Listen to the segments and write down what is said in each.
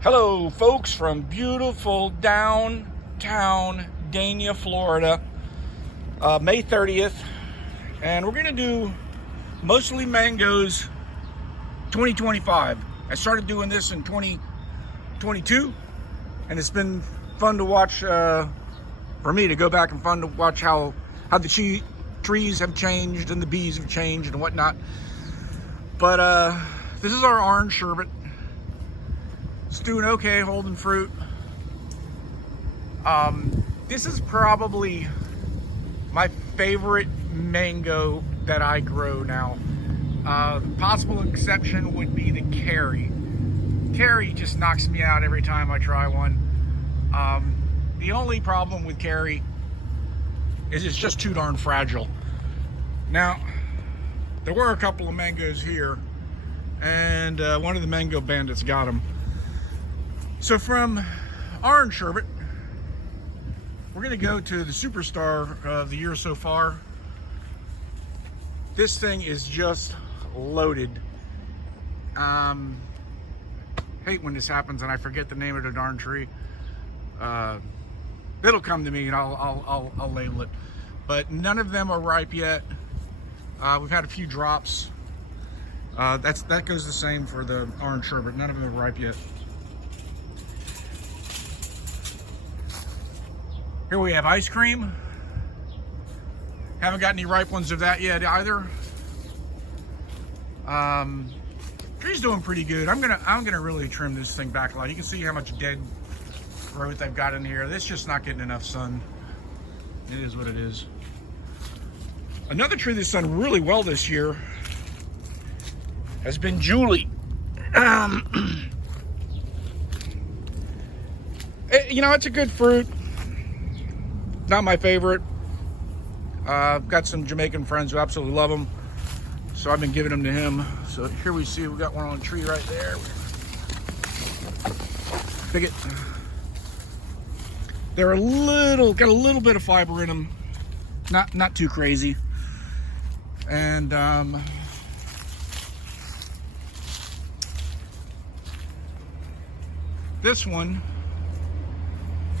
Hello, folks, from beautiful downtown Dania, Florida. May 30th, and we're gonna do mostly mangoes 2025. I started doing this in 2022, and it's been fun to watch, for me to go back and fun to watch how the trees have changed and the bees have changed and whatnot. But this is our orange sherbet. It's doing okay, holding fruit. This is probably my favorite mango that I grow now. Possible exception would be the Carrie. Carrie just knocks me out every time I try one. The only problem with Carrie is it's just too darn fragile. Now, there were a couple of mangoes here, and one of the mango bandits got them. So from orange sherbet, we're gonna go to the superstar of the year so far. This thing is just loaded. Hate when this happens and I forget the name of the darn tree. It'll come to me and I'll label it. But none of them are ripe yet. We've had a few drops. That goes the same for the orange sherbet. None of them are ripe yet. Here we have ice cream. Haven't got any ripe ones of that yet either. Tree's doing pretty good. I'm gonna really trim this thing back a lot. You can see how much dead growth I've got in here. This just not getting enough sun. It is what it is. Another tree that's done really well this year has been Julie. You know, it's a good fruit. Not my favorite. I've got some Jamaican friends who absolutely love them, so I've been giving them to him. So here we see we got one on the tree right there. Pick it. They're got a little bit of fiber in them, not too crazy. And this one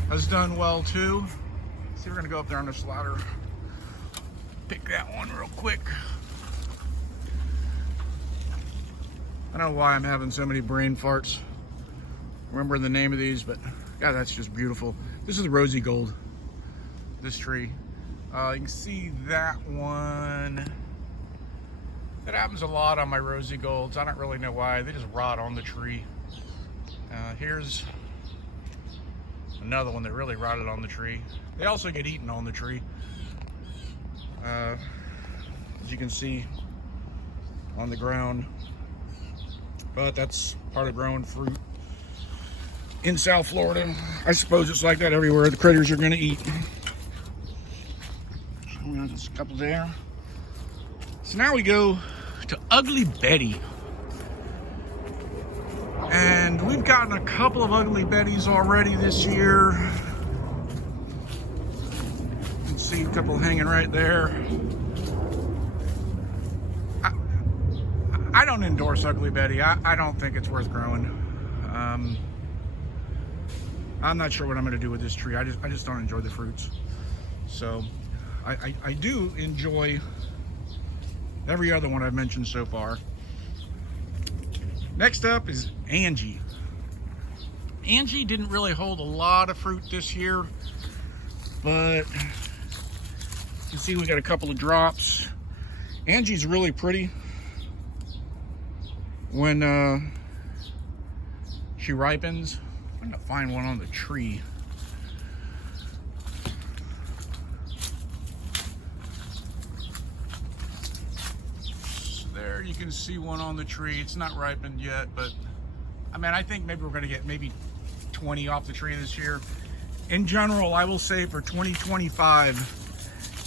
has done well too. See, we're gonna go up there on this ladder, pick that one real quick. I don't know why I'm having so many brain farts remembering the name of these, but God, that's just beautiful. This is rosy gold, this tree. You can see that one. That happens a lot on my rosy golds. I don't really know why. They just rot on the tree. Here's another one that really rotted on the tree. They also get eaten on the tree. As you can see on the ground. But that's part of growing fruit in South Florida. I suppose it's like that everywhere. The critters are gonna eat. So there's a couple there. So now we go to Ugly Betty. And we've gotten a couple of Ugly Betties already this year. You can see a couple hanging right there. I don't endorse Ugly Betty. I don't think it's worth growing. I'm not sure what I'm gonna do with this tree. I just don't enjoy the fruits. So I do enjoy every other one I've mentioned so far. Next up is Angie. Angie didn't really hold a lot of fruit this year, but you can see we got a couple of drops. Angie's really pretty when she ripens. I'm gonna find one on the tree. There you can see one on the tree. It's not ripened yet, but I mean, I think maybe we're gonna get maybe 20 off the tree this year. In general, I will say for 2025,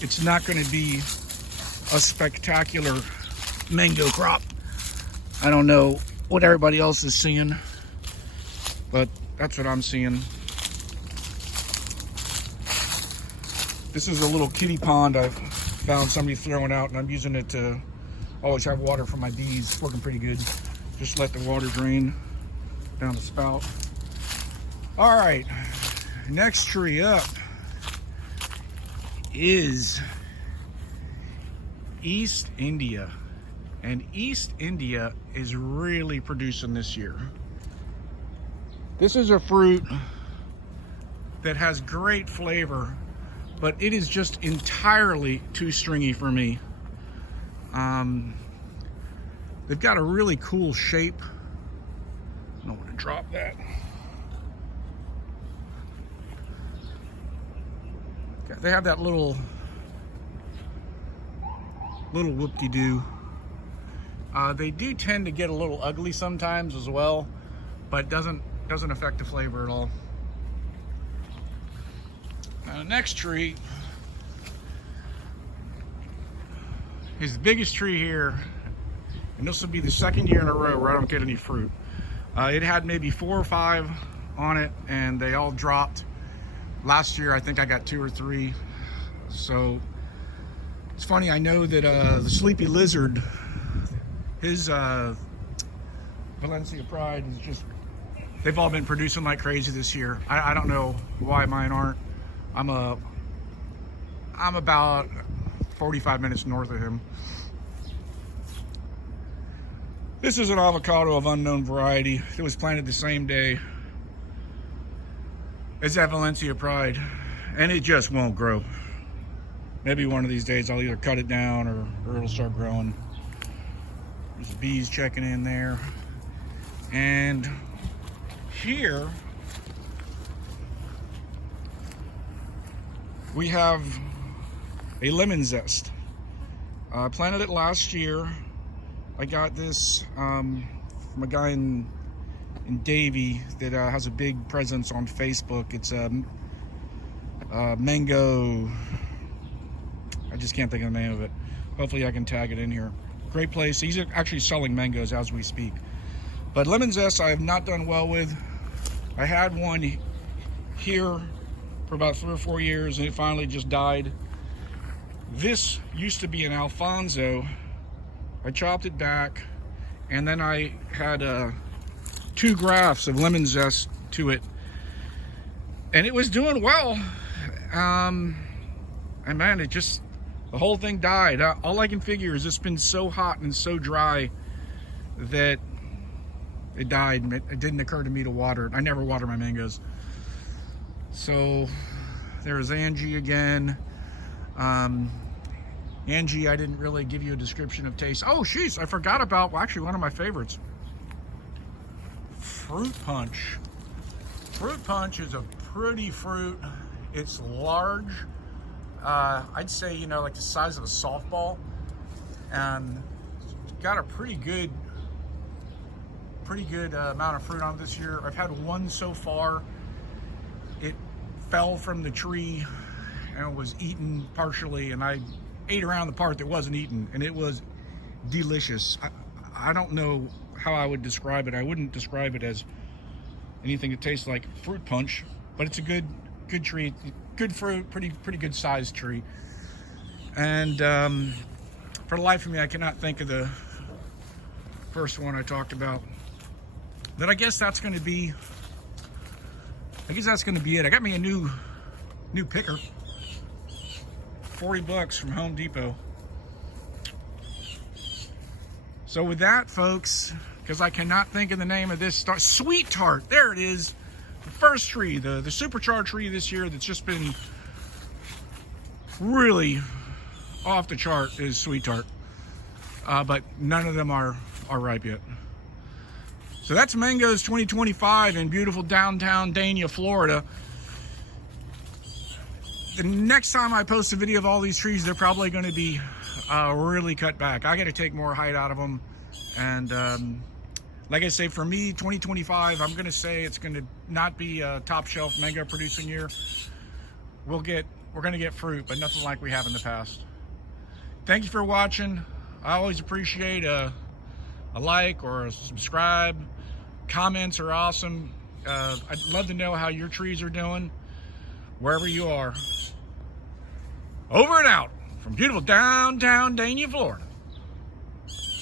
it's not gonna be a spectacular mango crop. I don't know what everybody else is seeing, but that's what I'm seeing. This is a little kiddie pond I've found somebody throwing out, and I'm using it to always have water for my bees. It's working pretty good. Just let the water drain down the spout. All right, next tree up is East India. And East India is really producing this year. This is a fruit that has great flavor, but it is just entirely too stringy for me. They've got a really cool shape. I don't want to drop that. They have that little whoop-de-doo. They do tend to get a little ugly sometimes as well, but doesn't affect the flavor at all. Now, the next tree is the biggest tree here, and this will be the second year in a row where I don't get any fruit. It had maybe 4 or 5 on it, and they all dropped. Last year, I think I got 2 or 3. So it's funny, I know that the Sleepy Lizard, his Valencia Pride is just, they've all been producing like crazy this year. I don't know why mine aren't. I'm about 45 minutes north of him. This is an avocado of unknown variety. It was planted the same day as that Valencia Pride, and it just won't grow. Maybe one of these days I'll either cut it down or it'll start growing. There's bees checking in there. And here we have a lemon zest. I planted it last year. I got this from a guy in Davie that has a big presence on Facebook. It's a mango, I just can't think of the name of it. Hopefully I can tag it in here. Great place. He's actually selling mangoes as we speak. But lemon zest I have not done well with. I had one here for about 3 or 4 years and it finally just died. This used to be an Alfonso. I chopped it back and then I had 2 grafts of lemon zest to it, and it was doing well. And man, it just, the whole thing died. All I can figure is it's been so hot and so dry that it died. It didn't occur to me to water it. I never water my mangoes. So there's Angie again. Angie, I didn't really give you a description of taste. Oh, jeez, I forgot about, well, actually one of my favorites. Fruit punch. Fruit punch is a pretty fruit. It's large. I'd say, you know, like the size of a softball. And it's got a pretty good amount of fruit on it this year. I've had one so far. It fell from the tree and was eaten partially, and I ate around the part that wasn't eaten, and it was delicious. I don't know how I would describe it. I wouldn't describe it as anything that tastes like fruit punch, but it's a good tree, good fruit, pretty good sized tree. And for the life of me, I cannot think of the first one I talked about. But I guess that's going to be it. I got me a new picker. $40 from Home Depot. So with that, folks, because I cannot think of the name of this Sweet Tart, there it is. The first tree, the Supercharge tree this year that's just been really off the chart is Sweet Tart. But none of them are ripe yet. So that's Mangoes 2025 in beautiful downtown Dania, Florida. The next time I post a video of all these trees, they're probably going to be really cut back. I got to take more height out of them. And like I say, for me, 2025, I'm going to say it's going to not be a top shelf mango producing year. We're going to get fruit, but nothing like we have in the past. Thank you for watching. I always appreciate a like or a subscribe. Comments are awesome. I'd love to know how your trees are doing, wherever you are. Over and out from beautiful downtown Dania, Florida.